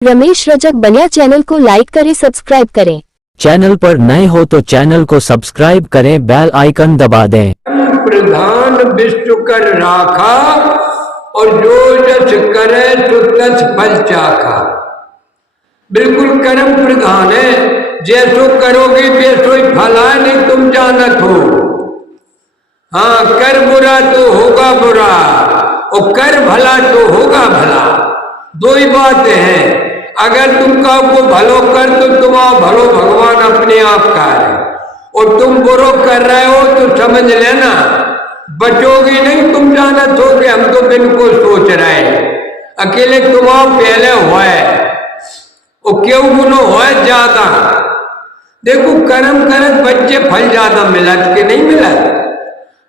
रमेश रजक बनिया चैनल को लाइक करें, सब्सक्राइब करें। चैनल पर नए हो तो चैनल को सब्सक्राइब करें, बेल आइकन दबा दें। प्रधान विष्णु कर राखा और जो जस करे तो तस फल चाखा। बिल्कुल कर्म प्रधान है, जैसो करोगे वैसो ही फल है, नहीं तुम जानत हो। हाँ, कर बुरा तो होगा बुरा और कर भला तो होगा भला, दो ही बात है। अगर तुम कहो को भलो कर तो तुम्हारा भलो भगवान अपने आप का है, और तुम बुरो कर रहे हो तो समझ लेना बचोगे नहीं। तुम जानत हो कि हम तो बिन को सोच रहे हैं, अकेले तुम्हारा पहले हुआ है और क्यों गुनो हुआ है ज्यादा। देखो कर्म करत बच्चे फल ज्यादा मिलत के नहीं मिलत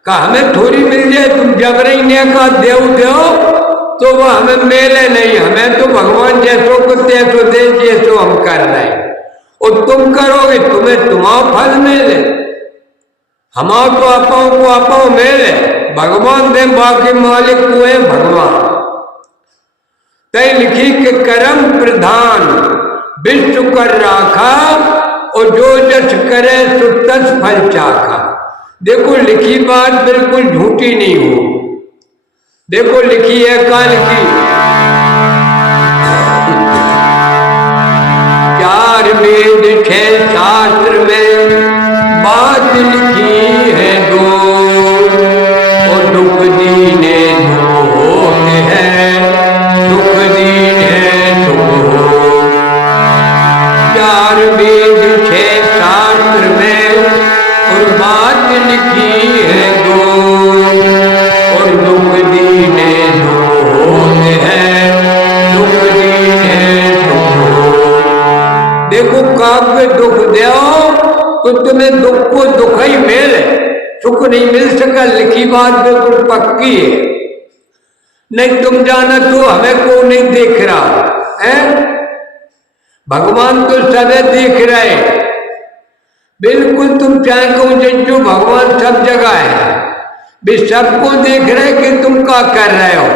का, हमें थोड़ी मिल जाए। तुम जबरई ने का देव दो तो वह हमें मेले नहीं, हमें तो भगवान जैसो को तैसो दे जैसो हम कर रहे हैं, और तुम करोगे तुम्हें तुम्हारा फल मिले। हमारा तो अपाओ को अपाओ मिले, भगवान दे, बाकी मालिक को है भगवान। तय लिखी के कर्म प्रधान विष्णु कर राखा और जो जस करे सो तस फल चाखा। देखो लिखी बात बिल्कुल झूठी नहीं हो। देखो लिखी है काल की, चार वेद छह शास्त्र में बात लिखी है दो, और दुख दीने दो होते हैं, दुख दीने दो। चार वेद छह शास्त्र में और बात लिखी है दो, और दुख दीने दो होते हैं, दुख दीने दो। देखो काव्य दुख दो तो तुम्हें दुख को दुख ही मिले, सुख नहीं मिल सका। लिखी बात बिल्कुल पक्की है। नहीं तुम जाना तो हमें को नहीं देख रहा है, भगवान तो सदा देख रहे। बिल्कुल तुम चाहे कहो जो भगवान सब जगह है, वे सबको देख रहे कि तुम क्या कर रहे हो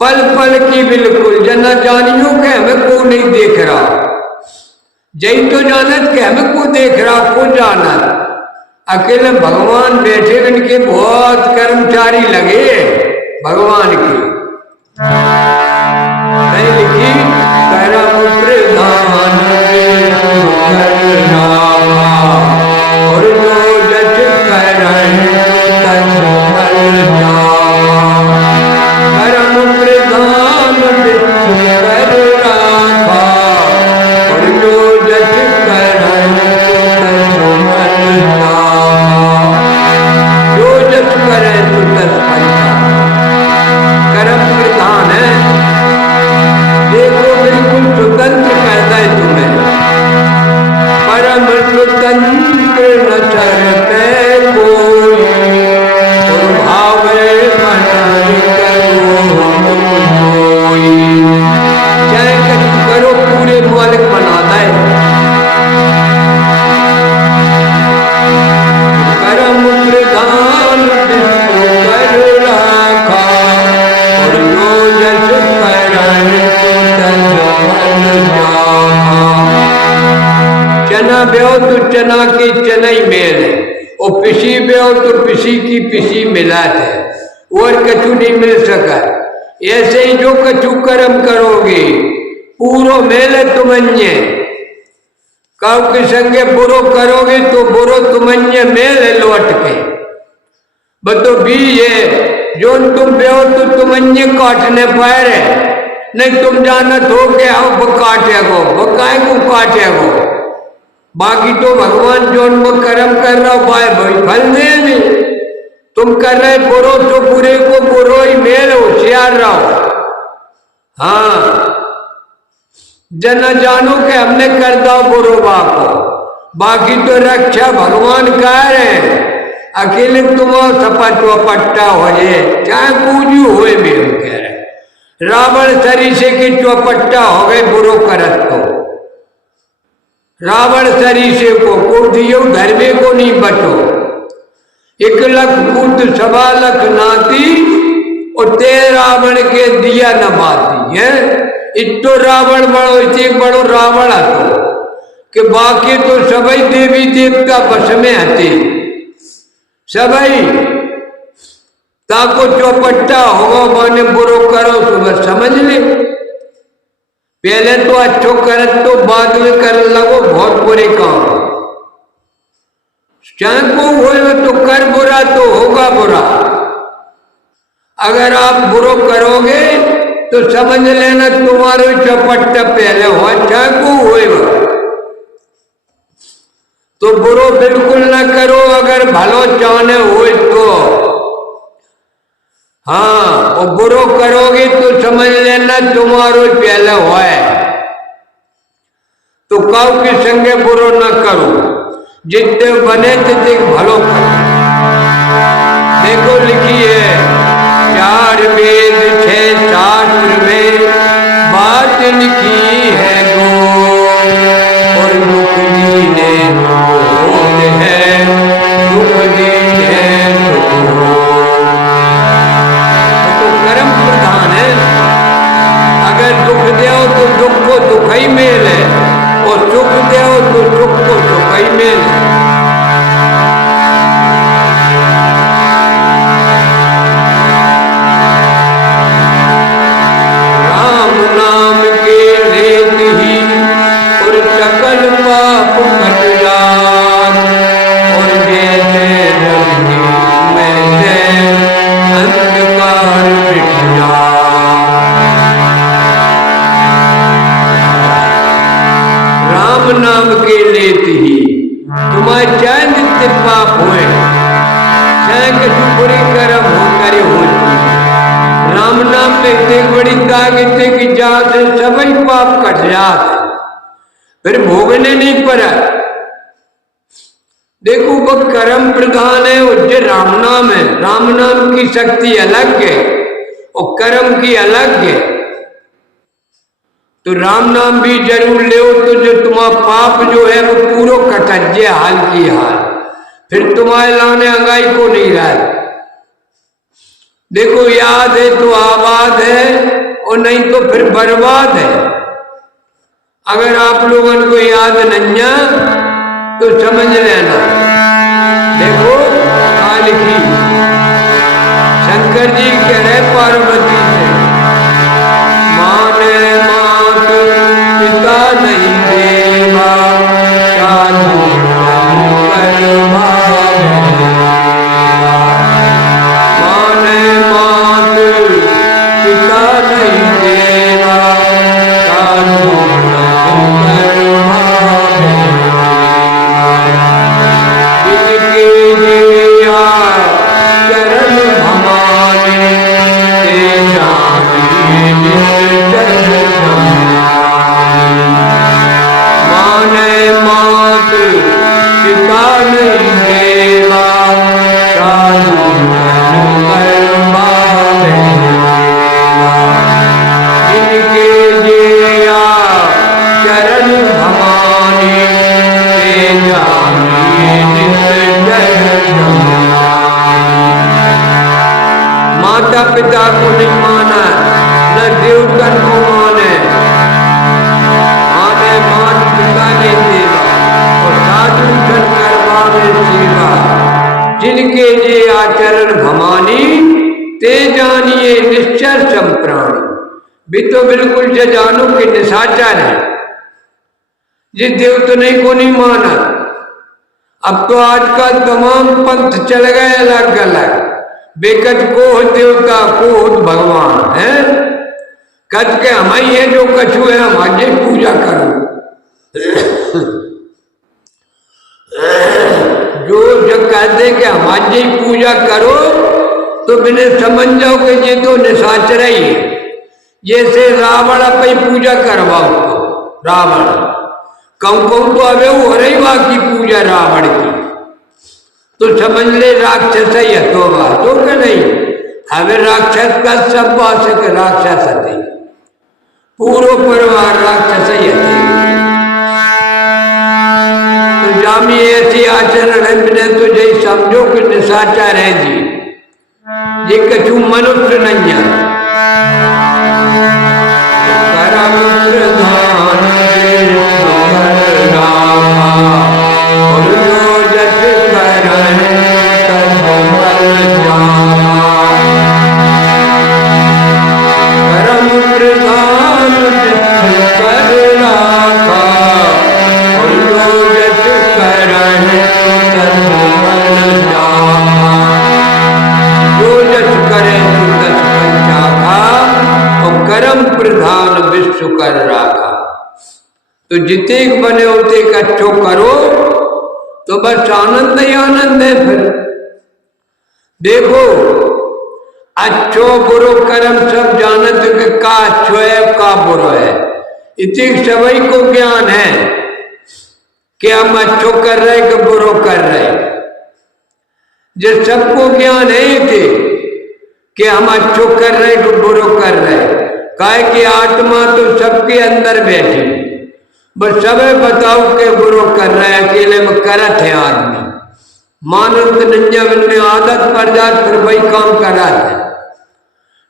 पल पल की। बिल्कुल जना जानियो कि हमें को नहीं देख रहा, जय तो जानत कि हमें को देख रहा को जानत। अकेले भगवान बैठे, इनके बहुत कर्मचारी लगे भगवान की। नहीं लिखी कर्म प्रधान और जो जस करे तस फल चाखा। कर्म प्रधान विष्णु कर राखा और जो जस करे तस फल चाखा। जो जस करे तो तस फल चाखा। कर्म प्रधान है, देखो बिल्कुल स्वतंत्र करता है तुम्हें। परम स्वतंत्र न चर पे कोई, और भावे मन करो कोई। चाहे कछु करो पूरे मालिक बनाता है। कर्म प्रधान विष्णु कर राखा और जो जस करे तस फल चाखा। चना ब्यो तो चना की चना ही मेल है, और पिसी ब्यो तो पिसी की पिसी मिलात है, और कछु नहीं मिल सका। ऐसे ही जो कछु कर्म करोगे पूरो मेल है तुमन्ये। काउ के संगे बुरो करोगे तो बुरो तुमन्ये मेल है लौट के। बतो भी है जो तुम ब्यो तो तुमन्ये काटने पाए रहे, नहीं तुम जानत हो के अब काटेगो, बकाए को काटेगो। बाकी तो भगवान जो कर्म कर रहा हो पाए भाई फल दे। तुम कर रहे बुरो तो बुरे को बुरो ही मेल, होशियार रहो। हाँ, जना जानो कि हमने कर दो बुरो बाको, बाकी तो रक्षा भगवान कर रहे। अकेले तुम्हारा सपट चौपट्टा हो जाए, चाहे पूजू हुए भी हम कह रहे। रावण सरीसे की चौपट्टा हो गए बुरो करत तो। रावण सरीसे को दियो धर्मे को नहीं बचो। 1 लाख पुत्र 1.25 लाख नाती और 13 रावण के दिया न बाती है। इतो रावण बड़ो इतने बड़ो रावण हतो कि बाकी तो सभी देवी देवता बस में हते सभी ताको चौपट्टा होगा माने बुरो करो तो बस समझ ले पहले तो अच्छो कर तो बाद में कर लगो बहुत बुरे काम चाहे को हो तो कर बुरा तो होगा बुरा अगर आप बुरो करोगे तो समझ लेना तुम्हारो चौपट्टा पहले हो चाहे को होएगा तो बुरो बिल्कुल ना करो अगर भलो चाहने हो तो हाँ और बुरो करोगे तो समझ लेना तुम्हारो पहले होए तो काउ के संगे बुरो ना करो जितने बने तितने भलो करो देखो लिखी है 4 वेद 6 शास्त्र में बात लिखी है गो और दुख दीने होते हैं दुख दीने तो कर्म प्रधान है अगर दुख दो तो दुख को दुख ही मेल है और सुख दो तो सुख को सुख ही मेल है नाम के लेते ही तुम्हारे चाहे जितने पाप हुए चाहे कुछ बुरी कर्म हो करे हो राम नाम में इतनी बड़ी ताकत है कि जहां से सभी पाप कट जाते फिर भोगने नहीं पड़ा देखो वो कर्म प्रधान है उससे राम नाम है राम नाम की शक्ति अलग है और कर्म की अलग है तो राम नाम भी जरूर ले तो जो तुम्हारा पाप जो है वो पूरा कटजे हाल की हाल फिर तुम्हारे लाने अंगाई को नहीं रहा देखो याद है तो आबाद है और नहीं तो फिर बर्बाद है अगर आप लोगों को याद नहीं तो समझ लेना देखो लिखी शंकर जी कह रहे पार्वती से माने मात पिता नहीं देवा साधु कर्मा माने मात पिता नहीं देवा साधु कर्मा इनके दिया चरण हमारे माने मात पिता नहीं देवा साधु कर्मा इनके दिया चरण भवानी ते जानिए माता पिता को नहीं माना न देवतन को माने माने मात पिता ने देवा और साधु जन करवावे सेवा जिनके ये आचरण भवानी ते जानिए निश्चर संप्राणी भी तो बिल्कुल जो जानो कि निशाचर है जिस देवता ने को नहीं माना अब तो आज का तमाम पंथ चल गए अलग अलग बेकत को देवता को भगवान है कद के हमारी है जो कछु है हम आगे पूजा करो जो कहते कि हम आज ही पूजा करो तो बिना समझ जाओ कि ये तो निशाचर ही है जैसे रावण अपनी पूजा करवाओ रावण कम कम तो अबे हो रही बाकी पूजा रावण की तो समझ ले राक्षस ही है तो क्या नहीं हमें राक्षस का सब वासक राक्षस थे पूरा परिवार राक्षस ही है तो जामी ऐसी आचरण है बिना तो जय समझो कि निशाचर है जी ये कछु मनुष्य नहीं है करम प्रधान विष्णु कर राखा, और जो जस करहि तस फल जावा। करम प्रधान विष्णु कर राखा, और जो जस करहि तस फल जावा। जो जस करे तस फल जावा, और करम प्रधान विश्व कर राखा। तो जितेक बने उते अच्छो करो तो बस आनंद ही आनंद है। फिर देखो, अच्छो बुरो कर्म सब जानत कि का अच्छो है का बुरो है। इतिक सभी को ज्ञान है कि हम अच्छो कर रहे कि बुरो कर रहे। जिस सबको ज्ञान है थे कि हम अच्छो कर रहे कि बुरो कर रहे। काहे कि आत्मा तो सबके अंदर बैठी, बस सबे बताओ के बुरो कर रहे, अकेले में करत है आदमी। मानव जब में आदत पड़ जात फिर वही काम करत है,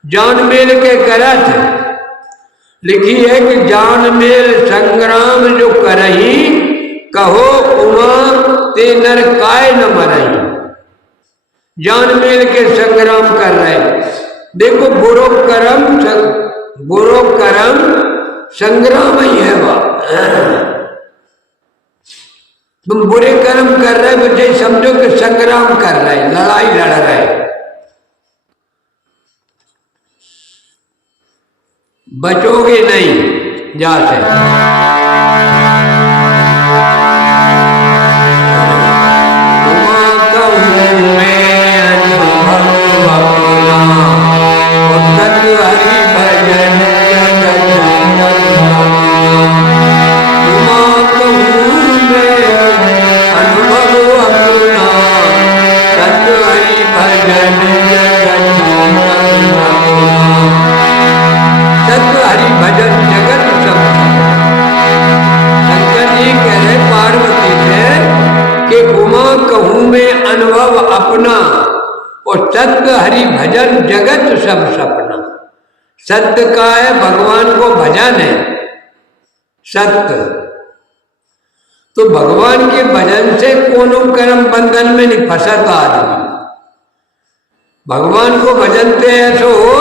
जान मेल के करत है। लिखी है कि जान मेल संग्राम जो करही, कहो उमा ते नर काय न मरही। जान मेल के संग्राम कर रहे। देखो, बुरो कर्म संग्राम ही है। तुम बुरे कर्म कर रहे मुझे समझो कि संग्राम कर रहे, लड़ाई लड़ रहे। बचोगे नहीं जाते। अनुभव अपना, और सत्य हरि भजन जगत सब सपना। सत्य का है भगवान को भजन है सत्य। तो भगवान के भजन से कोनो कर्म बंधन में नहीं फंसता आदमी। भगवान को भजनते ऐसो हो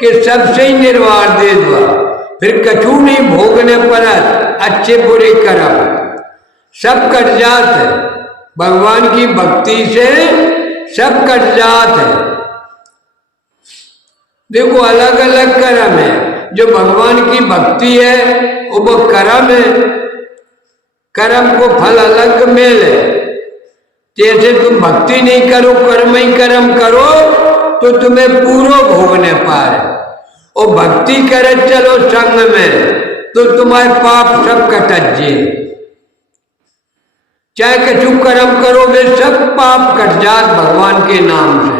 कि सबसे ही निर्वाह दे दो, फिर कछु नहीं भोगने पर अच्छे बुरे कर्म सब कट जात है। भगवान की भक्ति से सब कट जात है। देखो, अलग अलग कर्म है। जो भगवान की भक्ति है वो कर्म है, कर्म को फल अलग मिले। जैसे तुम भक्ति नहीं करो, कर्म ही कर्म करो तो तुम्हें पूरा भोगने पाए। और भक्ति करे चलो संग में तो तुम्हारे पाप सब कट जे। चाहे कछु कर्म करो वे सब पाप कट जात भगवान के नाम से।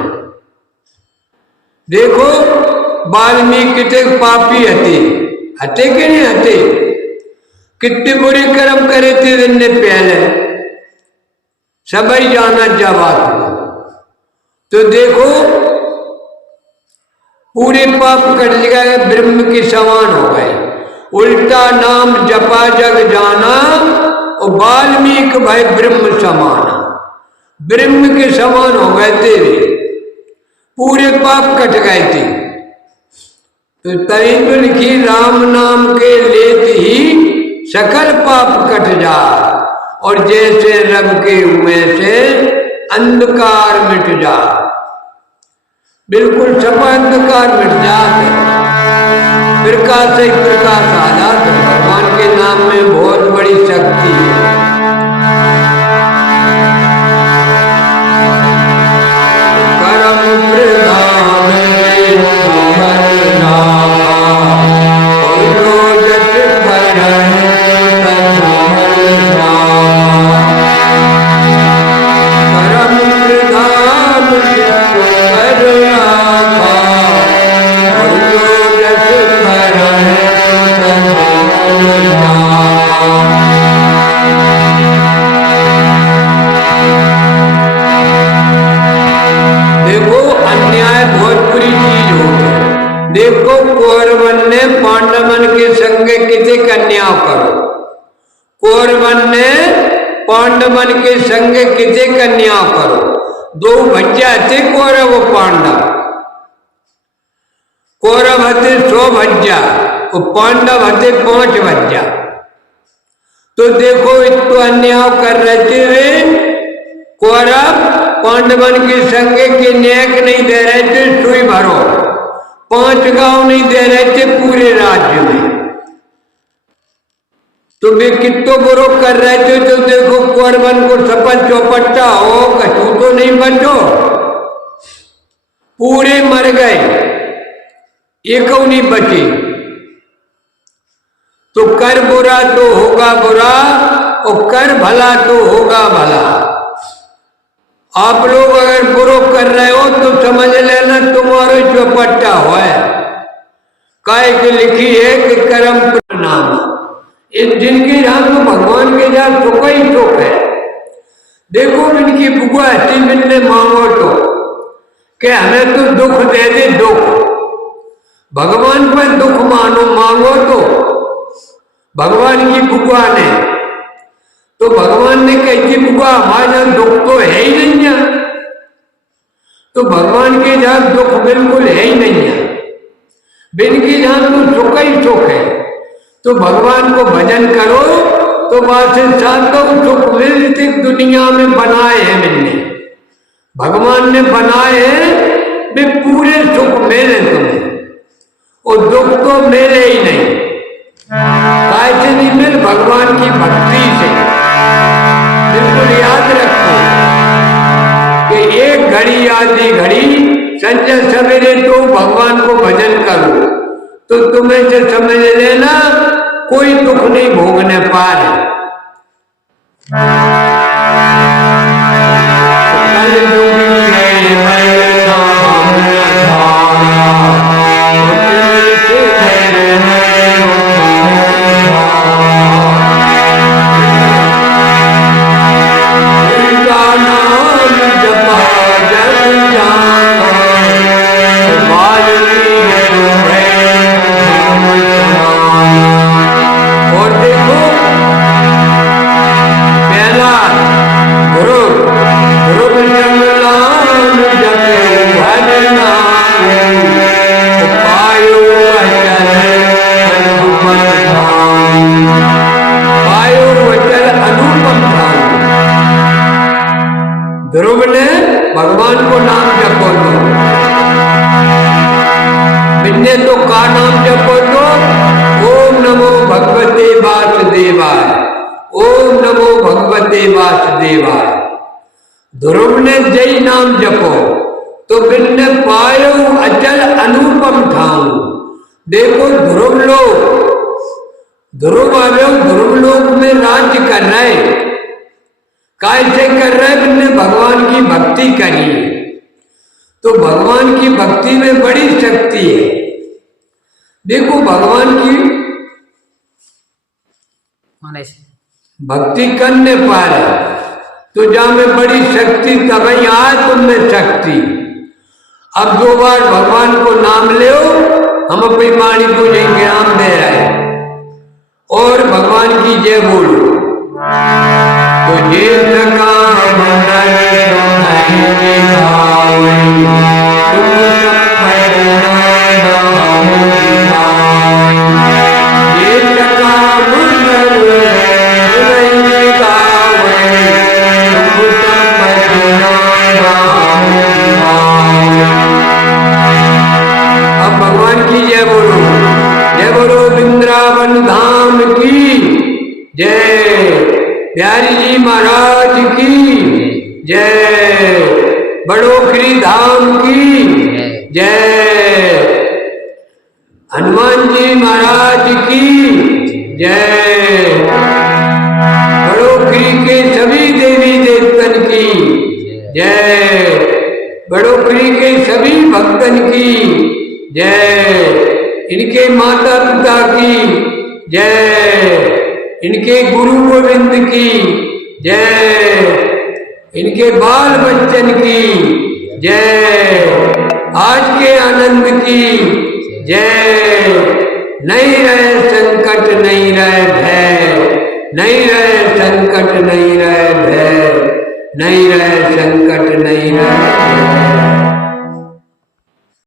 देखो, वाल्मीकि कितने पापी हते कि नहीं हते? कितने बुरे कर्म करे थे दिन ने पहले, सब ही जाना जवाब। तो देखो, पूरे पाप कट गए, ब्रह्म के समान हो गए। उल्टा नाम जपा जग जाना, और वाल्मीकि भाई ब्रह्म समान, ब्रह्म के समान हो गए तेरे, पूरे पाप कट गए थे। तो तभी तो लिखी, राम नाम के लेते ही सकल पाप कट जा, और जैसे रब के मुंह से अंधकार मिट जा। बिल्कुल सब अंधकार मिट जाते, प्रकाश से प्रकाश आ जाता। भगवान के नाम में बहुत बड़ी शक्ति है। करम प्रधान विष्णु कर राखा, और जो जस करहि तस फल जावा। करम प्रधान विष्णु कर राखा, और जो जस करहि तस फल करो। कौरवन ने पांडवन के संग किसे कन्या करो। दो भज्जा थे कौरव पांडव। कौरव हते 100 भज्जा और पांडव हते 5 भज्जा। तो देखो इतना अन्याय कर रहे थे वे कौरव पांडवन के संग के न्याय नहीं दे रहे थे। सुई भरो 5 गांव नहीं दे रहे थे पूरे राज्य में। तो वे कितो बुरो कर रहे थे। तो देखो कौरवन को सपन चौपट्टा हो कछु तो नहीं बचो, पूरे मर गए, एक नहीं बची। तो कर बुरा तो होगा बुरा और कर भला तो होगा भला। आप लोग अगर बुरो कर रहे हो तो समझ लेना तुम्हारे चौपट्टा हो है। काय की लिखी है कि कर्म प्रणाम। इन जिनकी राम तो भगवान के जान सुख ही सुख है। देखो इनकी बुआ थी, मिलने मांगो तो कि हमें तो दुख दे दे दुख। भगवान पर दुख मांगो तो भगवान की बुआ ने तो भगवान ने कही बुआ हमारे दुख तो है ही नहीं है। तो भगवान के जान दुख बिल्कुल है ही नहीं है। बिनकी जान तो सुख ही सुख है। तो भगवान को भजन करो तो बात सातों सुख मिलते दुनिया में बनाए हैं। मैंने भगवान ने बनाए हैं वे पूरे सुख मिले तुम्हें और दुख तो मिले ही नहीं। कैसे नहीं मिल? भगवान की भक्ति से। बिल्कुल याद रखो कि एक घड़ी आधी घड़ी संजय सवेरे तो भगवान को भजन करो तो तुम्हें से समझ लेना कोई दुख नहीं भोगने पाए। ध्रुव ने भगवान को नाम जपो दो, बिन्ने तो का नाम जपो दो। ओम नमो भगवते वासुदेवाय, ओम नमो भगवते वासुदेवाय। ध्रुव ने जय नाम जपो तो बिन्ने पायो अचल अनुपम ठाऊ। देखो ध्रुव लोक में राज्य कर रहे। कैसे कर रहे? बिन्ने भगवान की भक्ति करी तो भगवान की भक्ति में बड़ी शक्ति है। देखो भगवान की भक्ति करने पाए तो जा में बड़ी शक्ति तभी आए तुम में शक्ति। अब 2 बार भगवान को नाम लो, हम अपनी वाणी को ज्ञान दे रहे और भगवान की जय बोलो। तो जे काम अब भगवान की जय बोलो। जय बोलो वृंदावन धाम की जय, प्यारी जी महाराज की जय, बड़ोखरी धाम की जय, हनुमान जी महाराज की जय, बड़ोखरी के सभी देवी देवतन की जय, बड़ोखरी के सभी भक्तन की जय, इनके माता पिता की जय, इनके गुरु गोविंद की जय, इनके बाल बच्चन की जय, आज के आनंद की जय। नहीं रहे संकट, नहीं रहे भय। नहीं रहे संकट नहीं रहे भय, नहीं रहे संकट नहीं रहे